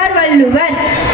llevarlo al lugar.